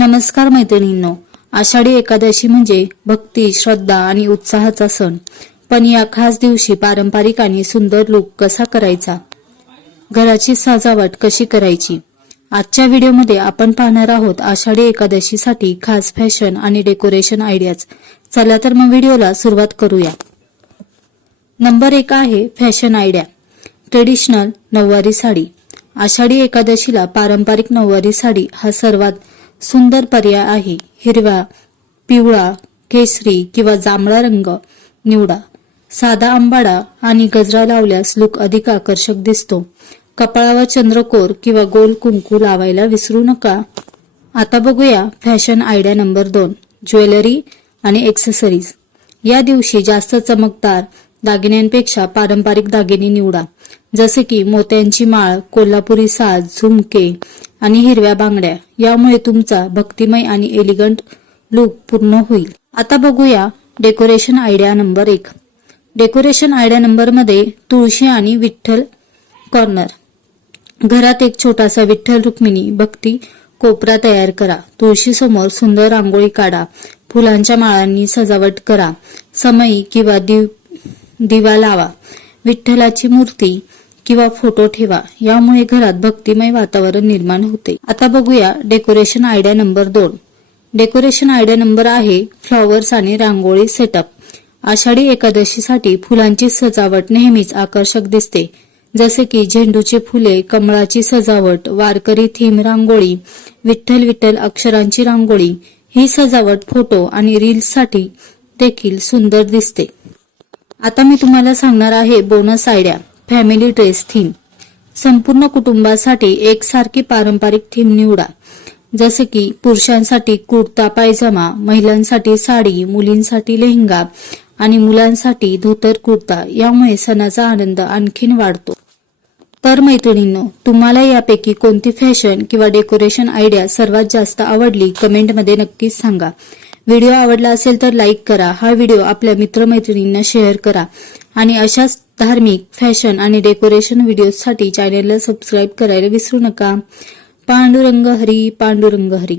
नमस्कार मैत्रिणींनो, आषाढी एकादशी म्हणजे भक्ती, श्रद्धा आणि उत्साहाचा सण. पण या खास दिवशी पारंपरिक आणि सुंदर लुक कसा करायचा, घराची सजावट कशी करायची, आजच्या व्हिडिओमध्ये आपण पाहणार आहोत. आषाढी एकादशीसाठी खास फॅशन आणि डेकोरेशन आयडियाज. चला तर मग व्हिडिओला सुरुवात करूया. नंबर 1 आहे फॅशन आयडिया. ट्रेडिशनल नऊवारी साडी. आषाढी एकादशीला पारंपरिक नऊवारी साडी हा सर्वात सुंदर पर्याय आहे. हिरवा, पिवळा, केशरी किंवा जांभळा रंग निवडा. साधा अंबाडा आणि गजरा लावल्यास लुक अधिक आकर्षक दिसतो. कपाळावर चंद्रकोर किंवा गोल कुंकू लावायला विसरू नका. आता बघूया फॅशन आयडिया नंबर 2. ज्वेलरी आणि एक्सेसरीज. या दिवशी जास्त चमकदार दागिन्यांपेक्षा पारंपरिक दागिने निवडा, जसे की मोत्यांची माळ, कोल्हापुरी साज, झुमके आणि हिरव्या बांगड्या. यामुळे तुमचा भक्तिमय आणि एलिगंट लुक पूर्ण होईल. आता बघूया decoration idea number 1. Decoration idea number मध्ये तुळशी आणि विठ्ठल कॉर्नर. घरात एक छोटासा विठ्ठल रुक्मिणी भक्ती कोपरा तयार करा. तुळशी समोर सुंदर रांगोळी काढा. फुलांच्या माळांनी सजावट करा. समई किंवा दिवा लावा. विठ्ठलाची मूर्ती किंवा फोटो ठेवा. यामुळे घरात भक्तिमय वातावरण निर्माण होते. आता बघूया decoration idea number 2. Decoration idea number आहे फ्लॉवर्स आणि रांगोळी सेटअप. आषाढी एकादशीसाठी फुलांची सजावट नेहमीच आकर्षक दिसते, जसे की झेंडूची फुले, कमळाची सजावट, वारकरी थीम रांगोळी, विठ्ठल विठ्ठल अक्षरांची रांगोळी. ही सजावट फोटो आणि रील्ससाठी देखील सुंदर दिसते. आता मी तुम्हाला सांगणार आहे bonus idea. Family dress theme. संपूर्ण कुटुंबासाठी एकसारखी पारंपरिक थीम निवडा, जसे की पुरुषांसाठी कुर्ता पायजामा, महिलांसाठी साडी, मुलींसाठी लेहंगा आणि मुलांसाठी धोतर कुर्ता. यामुळे सणाचा आनंद आणखीन वाढतो. तर मैत्रिणींनो, तुम्हाला यापैकी कोणती फॅशन किंवा डेकोरेशन आयडिया सर्वात जास्त आवडली कमेंटमध्ये नक्कीच सांगा. व्हिडिओ आवडला असेल तर लाईक करा. हा व्हिडिओ आपल्या मित्रमैत्रिणींना शेअर करा आणि अशाच धार्मिक, फॅशन आणि डेकोरेशन व्हिडिओसाठी चॅनलला सबस्क्राईब करायला विसरू नका. पांडुरंग हरी, पांडुरंग हरी.